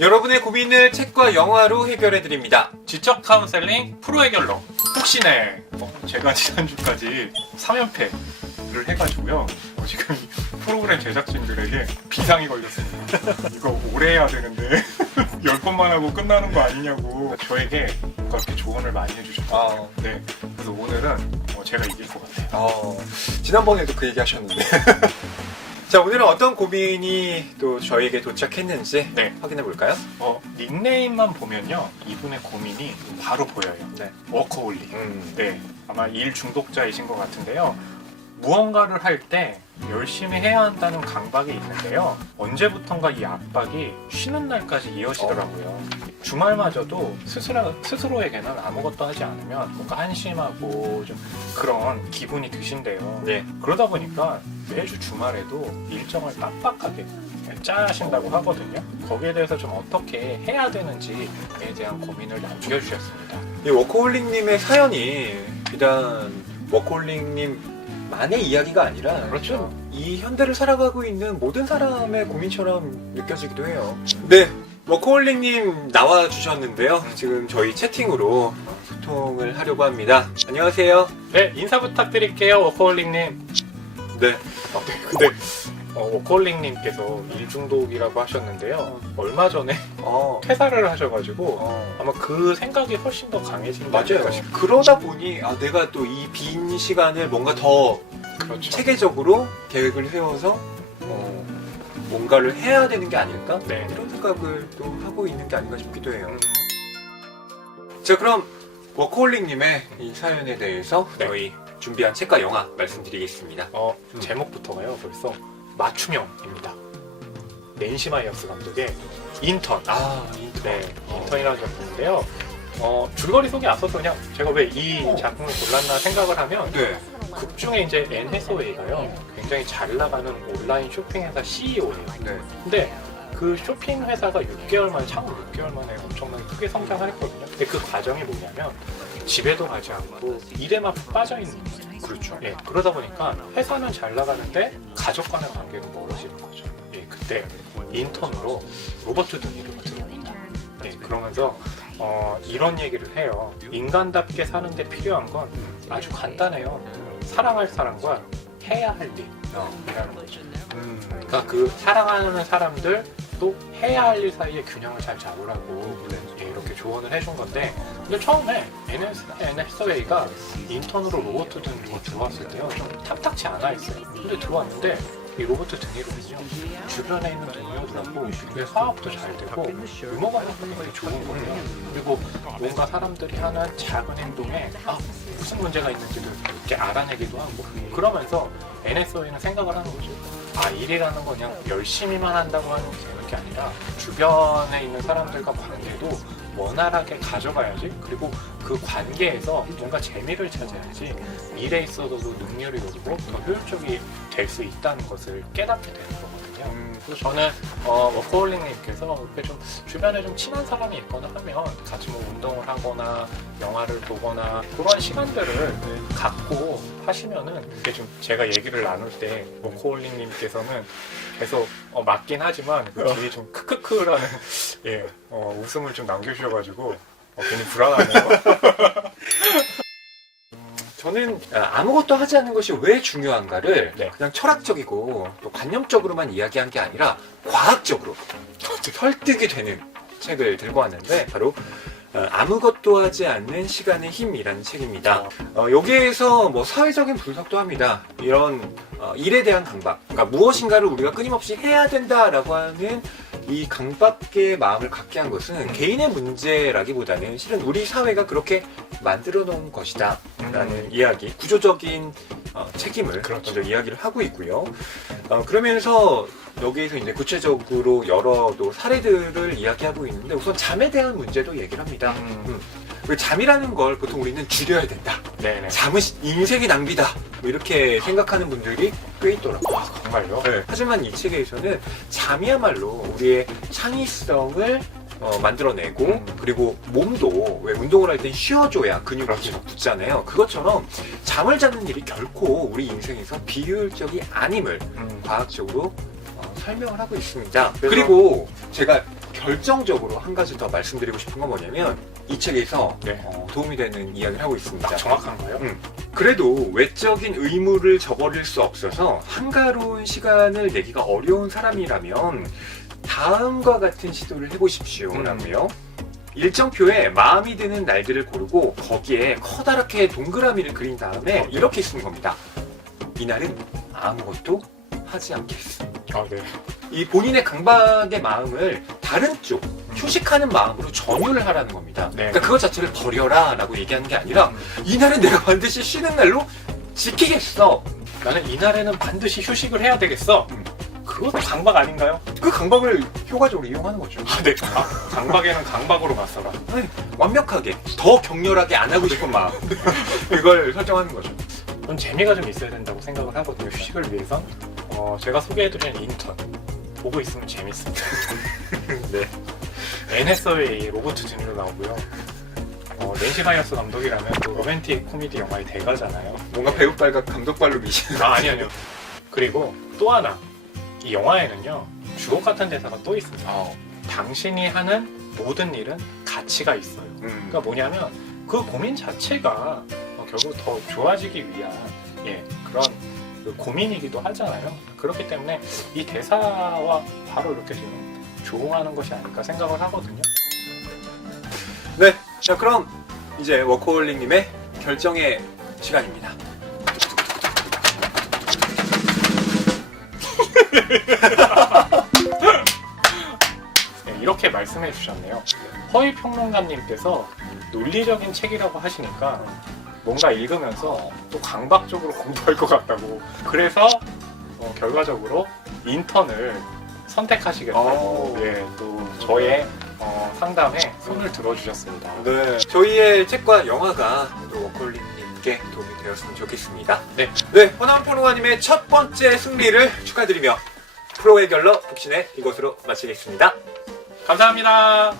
여러분의 고민을 책과 영화로 해결해드립니다. 지적 카운셀링 프로 해결로. 혹시네, 제가 지난주까지 3연패를 해가지고요. 지금 이 프로그램 제작진들에게 비상이 걸렸습니다. 이거 오래 해야 되는데 10번만 하고 끝나는 거 아니냐고 저에게 뭔가 이렇게 조언을 많이 해주셨거든요. 네, 그래서 오늘은 제가 이길 것 같아요. 지난번에도 그 얘기 하셨는데. 자, 오늘은 어떤 고민이 또 저에게 도착했는지 네. 확인해 볼까요? 닉네임만 보면요, 이분의 고민이 바로 보여요. 네. 워커홀릭. 네, 아마 일 중독자이신 것 같은데요. 무언가를 할 때 열심히 해야 한다는 강박이 있는데요. 언제부턴가 이 압박이 쉬는 날까지 이어지더라고요. 주말마저도 스스로에게는 아무것도 하지 않으면 뭔가 한심하고 좀 그런 기분이 드신대요. 네. 그러다 보니까 매주 주말에도 일정을 빡빡하게 짜신다고 하거든요. 거기에 대해서 좀 어떻게 해야 되는지에 대한 고민을 남겨주셨습니다. 이 워커홀릭님의 사연이 비단 워커홀릭님 만의 이야기가 아니라 그렇죠. 이 현대를 살아가고 있는 모든 사람의 고민처럼 느껴지기도 해요. 네, 워커홀릭님 나와주셨는데요. 지금 저희 채팅으로 소통을 하려고 합니다. 안녕하세요. 네, 인사 부탁드릴게요, 워커홀릭님. 네. 근데 워커홀릭님께서 일중독이라고 하셨는데요. 얼마 전에 퇴사를 하셔가지고 아마 그 생각이 훨씬 더 강해진 것 맞아요. 같아요. 그러다 보니 내가 또 이 빈 시간을 뭔가 더 그렇죠. 체계적으로 계획을 세워서 뭔가를 해야 되는 게 아닐까? 네. 이런 생각을 또 하고 있는 게 아닌가 싶기도 해요. 자, 그럼 워커홀릭님의 이 사연에 대해서 네. 저희 준비한 책과 영화 말씀드리겠습니다. 제목부터가요, 벌써 맞춤형입니다. 낸시 마이어스 감독의 인턴. 인턴. 네, 인턴이라는 작품인데요. 줄거리 속에 앞서서 그냥 제가 왜 이 작품을 골랐나 생각을 하면 네. 극 중에 이제 앤 해서웨이가요, 굉장히 잘 나가는 온라인 쇼핑회사 CEO예요. 네. 근데 그 쇼핑 회사가 6개월 만에, 창업 6개월 만에 엄청나게 크게 성장을 했거든요. 근데 그 과정이 뭐냐면 집에도 가지 않고 일에만 푹 빠져 있는 거예요. 그렇죠. 예, 그러다 보니까 회사는 잘 나가는데 가족 간의 관계는 멀어지는 거죠. 예, 그때 인턴으로 로버트 드니로가 들어옵니다. 예, 그러면서 이런 얘기를 해요. 인간답게 사는데 필요한 건 아주 간단해요. 사랑할 사람과 해야 할 일이라는 거죠. 그러니까 그 사랑하는 사람들 또 해야 할 일 사이에 균형을 잘 잡으라고 이렇게 조언을 해준 건데, 근데 처음에 앤 해서웨이가 인턴으로 로버트 드니로가 들어왔을 때요, 좀 탐탁치 않아 있어요. 근데 들어왔는데 이 로버트 드니로는요, 주변에 있는 동료들하고 되게 화합도 잘 되고 유머가 되게 좋은 거예요. 그리고 뭔가 사람들이 하는 작은 행동에 무슨 문제가 있는지도 이렇게 알아내기도 하고, 그러면서 앤 해서웨이는 생각을 하는 거죠. 일이라는 건 그냥 열심히만 한다고 하는 게 아니라 주변에 있는 사람들과 관계도 원활하게 가져가야지, 그리고 그 관계에서 뭔가 재미를 찾아야지 일에 있어서도 능률이 오르고 더 효율적이 될 수 있다는 것을 깨닫게 되는 거거든요. 그래서 저는 워커홀릭님께서 이렇게 좀 주변에 좀 친한 사람이 있거나 하면 같이 뭐 운동을 하거나 영화를 보거나 그런 시간들을 갖고 하시면은, 이렇게 좀 제가 얘기를 나눌 때 워커홀릭님께서는 계속 맞긴 하지만 그 뒤에 좀 크크크라는 웃음을 좀 남겨주셔가지고 괜히 불안하네요. 저는 아무것도 하지 않는 것이 왜 중요한가를 그냥 철학적이고 또 관념적으로만 이야기한 게 아니라 과학적으로 설득이 되는 책을 들고 왔는데, 바로 아무것도 하지 않는 시간의 힘이라는 책입니다. 여기에서 뭐 사회적인 분석도 합니다. 이런 일에 대한 강박, 그러니까 무엇인가를 우리가 끊임없이 해야 된다라고 하는 이 강박의 마음을 갖게 한 것은 개인의 문제라기보다는 실은 우리 사회가 그렇게 만들어 놓은 것이다 라는 이야기, 구조적인 책임을 먼저 이야기를 하고 있고요. 그러면서 여기에서 이제 구체적으로 여러 또 사례들을 이야기하고 있는데, 우선 잠에 대한 문제도 얘기를 합니다. 잠이라는 걸 보통 우리는 줄여야 된다. 잠은 인생의 낭비다. 뭐 이렇게 생각하는 분들이 꽤 있더라고요. 정말요? 네. 하지만 이 책에서는 잠이야말로 우리의 창의성을 만들어내고, 그리고 몸도 왜 운동을 할 땐 쉬어줘야 근육이 계속 붙잖아요. 그것처럼 잠을 자는 일이 결코 우리 인생에서 비효율적이 아님을 과학적으로 설명을 하고 있습니다. 그리고 제가 결정적으로 한 가지 더 말씀드리고 싶은 건 뭐냐면 이 책에서 네. 도움이 되는 이야기를 하고 있습니다. 딱 정확한가요? 그래도 외적인 의무를 저버릴 수 없어서 한가로운 시간을 내기가 어려운 사람이라면 다음과 같은 시도를 해보십시오라고요. 일정표에 마음이 드는 날들을 고르고 거기에 커다랗게 동그라미를 그린 다음에 이렇게 쓰는 겁니다. 이날은 아무것도 하지 않겠어. 네. 이 본인의 강박의 마음을 다른 쪽, 휴식하는 마음으로 전유를 하라는 겁니다. 네. 그러니까 그것 자체를 버려라 라고 얘기하는 게 아니라 이날은 내가 반드시 쉬는 날로 지키겠어. 나는 이날에는 반드시 휴식을 해야 되겠어. 그것도 강박 아닌가요? 그 강박을 효과적으로 이용하는 거죠. 네. 강박에는 강박으로 맞서라. 완벽하게, 더 격렬하게 안 하고 싶은 마음. 그걸 설정하는 거죠. 전 재미가 좀 있어야 된다고 생각을 하거든요. 휴식을 위해선. 제가 소개해드린 인턴 보고 있으면 재밌습니다. 네. NSO의 로버트 드니로 나오고요. 낸시 마이어스 감독이라면 또 로맨틱 코미디 영화의 대가잖아요. 뭔가 배우발과 감독발로 미시는. 아니요. 그리고 또 하나, 이 영화에는요 주옥 같은 대사가 또 있습니다. 당신이 하는 모든 일은 가치가 있어요. 그러니까 뭐냐면 그 고민 자체가 결국 더 좋아지기 위한 그런 그 고민이기도 하잖아요. 그렇기 때문에 이 대사와 바로 이렇게 지금 조응하는 것이 아닐까 생각을 하거든요. 네. 자, 그럼 이제 워커홀릭님의 결정의 시간입니다. 이렇게 말씀해 주셨네요. 허위평론가님께서 논리적인 책이라고 하시니까 뭔가 읽으면서 또 강박적으로 공부할 것 같다고. 그래서 결과적으로 인턴을 선택하시겠다고 또 저의 상담에 손을 들어주셨습니다. 네. 저희의 책과 영화가 또 워커홀릭님께 도움이 되었으면 좋겠습니다. 네. 네. 허나운 평론가님의 첫 번째 승리를 축하드리며 프로의 결러 북신의 이것으로 마치겠습니다. 감사합니다.